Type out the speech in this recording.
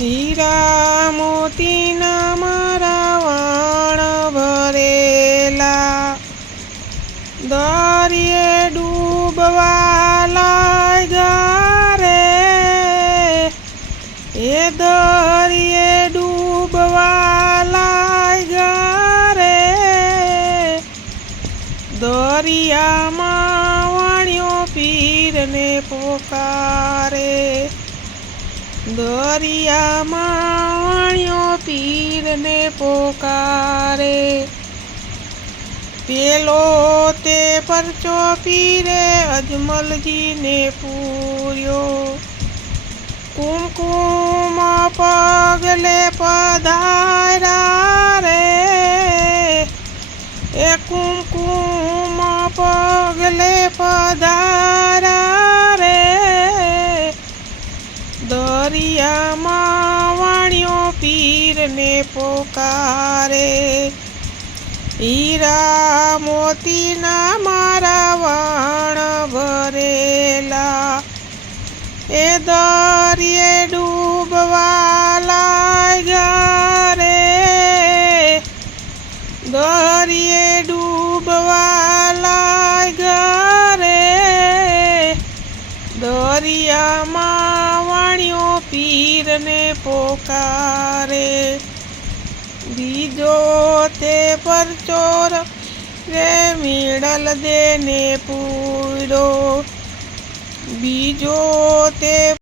હીરા મોતીના મારા વાણ ભરેલા, દરિયે ડૂબવા લાગ્યા રે, એ દરિયે ડૂબવા લાગ્યા રે, દરિયામાં વાણિયો પીરને પોકારે, દરિયામાં વાણિયો પીરને પોકારે, પેલો તે પરચો પીરે અજમલજીને પૂર્યો, કુમકુમ પગલે પધાર્યા રે, એ કુમકુમ પગલે પધાર્યા રે, દરિયામાં વાણિયો પીરને પોકારે, હીરા મોતીના મારા વાણ ભરેલા, એ દરિયે ડૂબવા લાગ્યા રે, દરિયે ડૂબવા લાગ્યા રે, દરિયામાં વાણિયો પીરને પોકારે, બીજો તે પરચોર રે મીણલ દેને પૂર્યો, બીજો તે